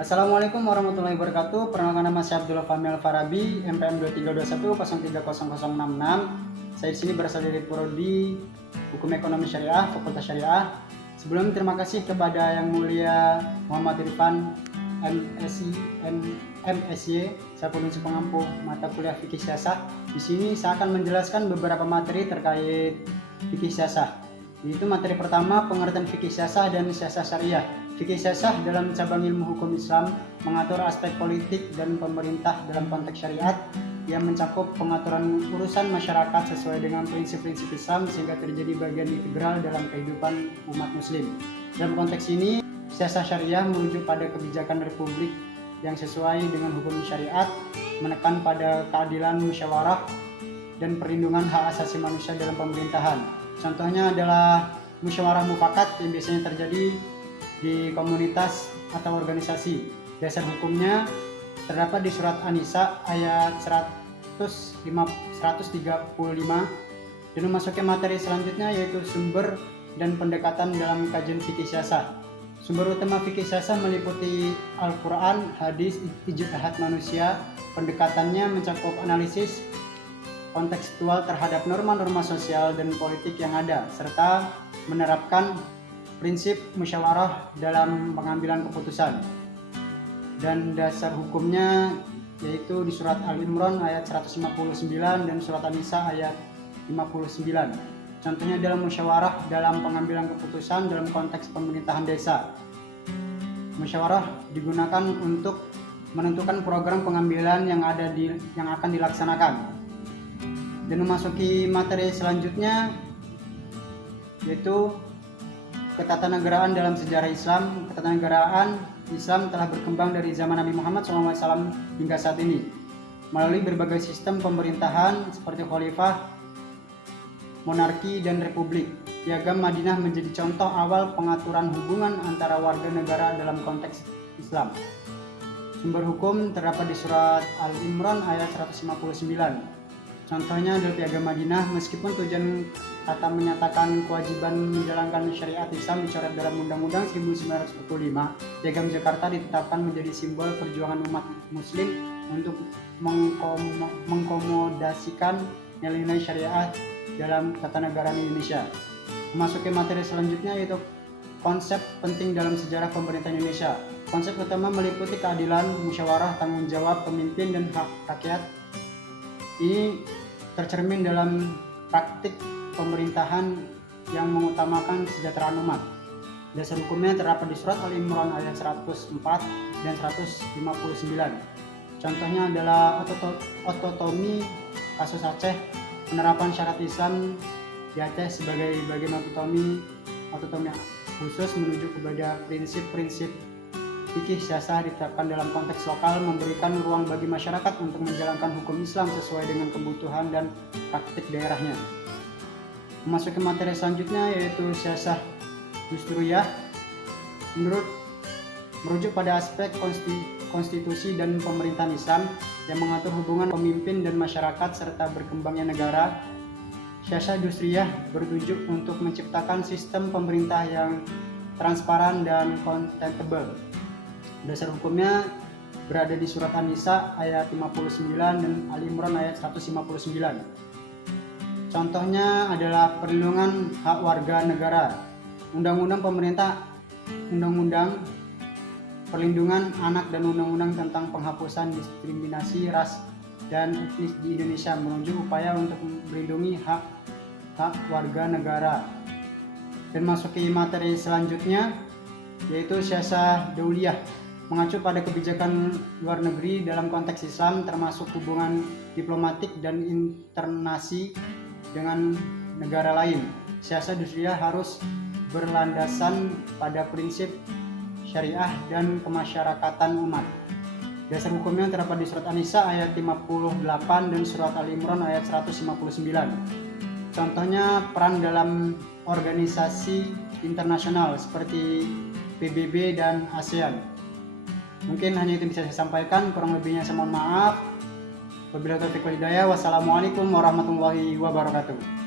Assalamualaikum warahmatullahi wabarakatuh. Perkenalkan, nama saya Abdullah Fahmi Al-Farabi, MPM 2321030066. Saya di sini berasal dari Prodi Hukum Ekonomi Syariah, Fakultas Syariah. Sebelumnya terima kasih kepada Yang Mulia Muhammad Irfan MSI MSY, saya pengisi pengampu mata kuliah fikih siasah. Di sini saya akan menjelaskan beberapa materi terkait fikih siasah. Yaitu materi pertama, pengertian fikih siasah dan siasah syariah. Fikih siasah dalam cabang ilmu hukum Islam mengatur aspek politik dan pemerintah dalam konteks syariat yang mencakup pengaturan urusan masyarakat sesuai dengan prinsip-prinsip Islam sehingga terjadi bagian integral dalam kehidupan umat muslim. Dalam konteks ini, siasah syariah merujuk pada kebijakan republik yang sesuai dengan hukum syariat, menekan pada keadilan, musyawarah, dan perlindungan hak asasi manusia dalam pemerintahan. Contohnya adalah musyawarah mufakat yang biasanya terjadi di komunitas atau organisasi. Dasar hukumnya terdapat di surat An-Nisa ayat 135. Dan memasuki materi selanjutnya yaitu sumber dan pendekatan dalam kajian fikih siasah. Sumber utama fikih siasah meliputi Al-Quran, hadis, ijtihad manusia. Pendekatannya mencakup analisis kontekstual terhadap norma-norma sosial dan politik yang ada, serta menerapkan prinsip musyawarah dalam pengambilan keputusan. Dan dasar hukumnya yaitu di surat Al-Imran ayat 159 dan surat An-Nisa ayat 59. Contohnya dalam musyawarah dalam pengambilan keputusan dalam konteks pemerintahan desa. Musyawarah digunakan untuk menentukan program pengambilan yang akan dilaksanakan. Dan memasuki materi selanjutnya yaitu ketatanegaraan dalam sejarah Islam. Ketatanegaraan Islam telah berkembang dari zaman Nabi Muhammad SAW hingga saat ini melalui berbagai sistem pemerintahan seperti khalifah, monarki, dan republik. Piagam Madinah menjadi contoh awal pengaturan hubungan antara warga negara dalam konteks Islam. Sumber hukum terdapat di surat Al-Imran ayat 159. Contohnya adalah Piagam Madinah. Meskipun tujuan kata menyatakan kewajiban menjalankan syariat Islam dicoret dalam Undang-Undang 1945, Piagam Jakarta ditetapkan menjadi simbol perjuangan umat muslim untuk mengkomodasikan nilai-nilai syariat dalam ketatanegaraan Indonesia. Memasuki materi selanjutnya yaitu konsep penting dalam sejarah pemerintahan Indonesia. Konsep utama meliputi keadilan, musyawarah, tanggung jawab pemimpin, dan hak rakyat. Ini tercermin dalam praktik pemerintahan yang mengutamakan kesejahteraan umat. Dasar hukumnya terdapat di surat Al-Imran ayat 104 dan 159. Contohnya adalah otonomi kasus Aceh, penerapan syarat Islam di Aceh sebagai bagian otonomi khusus menuju kepada prinsip-prinsip fikih siasah ditetapkan dalam konteks lokal, memberikan ruang bagi masyarakat untuk menjalankan hukum Islam sesuai dengan kebutuhan dan praktik daerahnya. Memasuki materi selanjutnya yaitu siasah Dusturiyah. Merujuk pada aspek konstitusi dan pemerintahan Islam yang mengatur hubungan pemimpin dan masyarakat serta berkembangnya negara. Siasah Dusturiyah bertujuan untuk menciptakan sistem pemerintah yang transparan dan akuntabel. Dasar hukumnya berada di surat An-Nisa ayat 59 dan Al-Imran ayat 159. Contohnya adalah perlindungan hak warga negara, undang-undang pemerintah, undang-undang perlindungan anak, dan undang-undang tentang penghapusan diskriminasi ras dan etnis di Indonesia menuju upaya untuk melindungi hak warga negara. Dan masuki materi selanjutnya yaitu siasah dauliyah, mengacu pada kebijakan luar negeri dalam konteks Islam termasuk hubungan diplomatik dan internasi dengan negara lain. Siasah Dusturiyah harus berlandasan pada prinsip syariah dan kemasyarakatan umat. Dasar hukumnya terdapat di surat An-Nisa ayat 58 dan surat Al-Imran ayat 159. Contohnya peran dalam organisasi internasional seperti PBB dan ASEAN. Mungkin hanya itu bisa saya sampaikan, kurang lebihnya saya mohon maaf. Wabillahi taufiq wal hidayah. Wassalamualaikum warahmatullahi wabarakatuh.